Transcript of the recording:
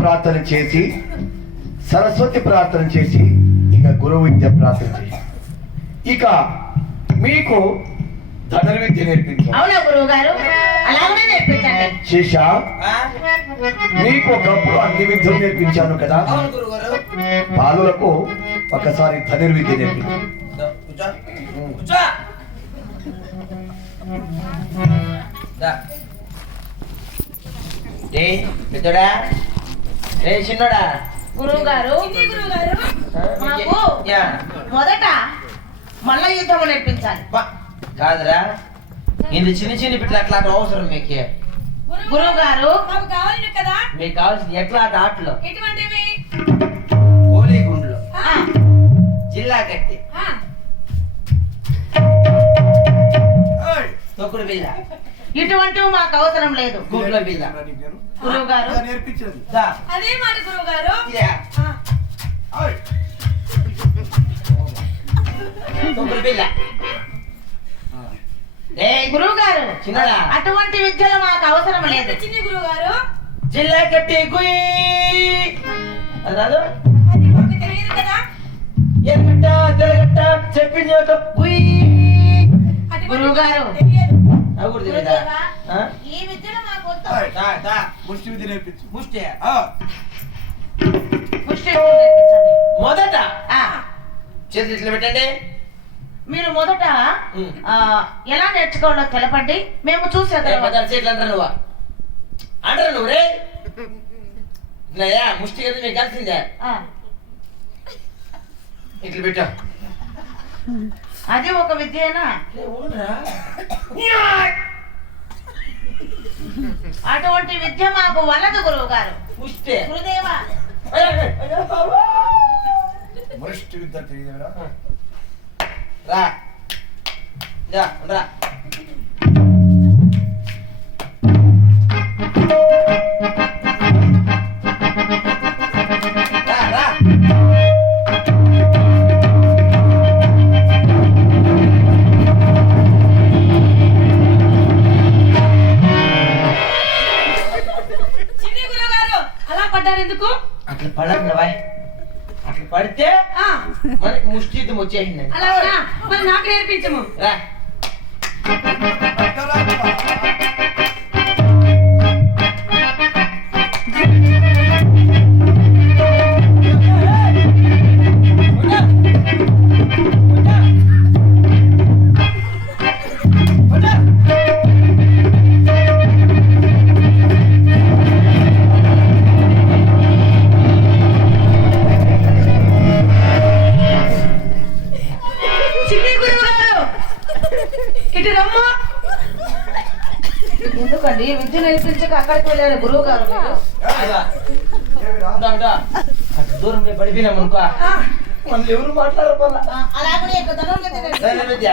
ప్రార్థన చేసి సరస్వతి ప్రార్థన చేసి ఇక గురు విద్య ప్రార్థన చేసి ఇక మీకు ధనుర్విద్య నేర్పించాను. అవునా గురువు గారు, అలాగనే నేర్పించండి. శేష, మీకు ఒకప్పుడు అన్ని విద్యలు నేర్పించాను కదా. బాలులకు ఒకసారి ధనుర్విద్య నేర్పించాను. చిన్నోడా గురువు గారు, మాకు మొదట మల్ల యుద్ధం నేర్పించాలి. కాదురా, ఇది చిన్న చిన్న బిడ్డలు అట్లా అవసరం మీకు. గురువు గారు, మీకు కావాల్సిన ఎట్లా ఆటలు ఎటువంటివి? గోలీ గుండ్లు, జిల్లా కట్టి, తొక్కుడు బిల్ల, ఇటువంటివి మాకు అవసరం లేదు. గుడ్ల బిల్ల. గురువు గారు నేర్పించదు. అదే మాట గురువు గారు. తొక్కుడు బిల్ల. గురువు గారు, చిన్నడా, అటువంటి విద్యలు మాకు అవసరం లేదు. చిన్ని గురువు గారు, జిల్లా కట్టి గుయ్ రాదు. అది మాకు తెలియదు కదా. ఎరగట్ట తెరగట్ట చెప్పింది ఒక గుయ్. గురువు గారు, తెలియదు. అవి కూడా తెలియదా? ఈ విద్యలు మాకు వద్దు. ముష్టి విద్య నేర్పించు. ముష్టి ముష్టి నేర్పించండి. మొదట ఆ, చేతులు ఇట్లా పెట్టండి. మీరు మొదట ఎలా నేర్చుకోవాలో తెలపండి, మేము చూసే తర్వాత. చేతులు అంటారు నువ్వు అంటారు నువ్వు రే ముష్టి కదా మీకు కలిసిందే. ఇట్లా పెట్టా. అది ఒక విద్యేనా? అటువంటి విద్య మాకు వలదు గురువు గారు. ముష్టి గురుదేవా, ముష్టి విద్య తెలియదురా. రా రా. చిన్ని గురువు గారు, అలా పడ్డారు ఎందుకు? అట్లా పడకుండా బాయ్. అట్లా పడితే మనకి ముష్టి యుద్ధం వచ్చేసింది. అలాగా మరి నాకు నేర్పించము. రా. చిన్ని గురువు గారు, ఇటు రమ్మ. ఎందుకండి విద్య నేర్పించక అక్కడికి వెళ్ళారు గురువు గారు? దూరం పోయి పడిపోయినాం అనుకో, మనల్ని ఎవరు మాట్లాడరు. అలాగనే ధనుర్విద్య నేర్పించండి. విద్య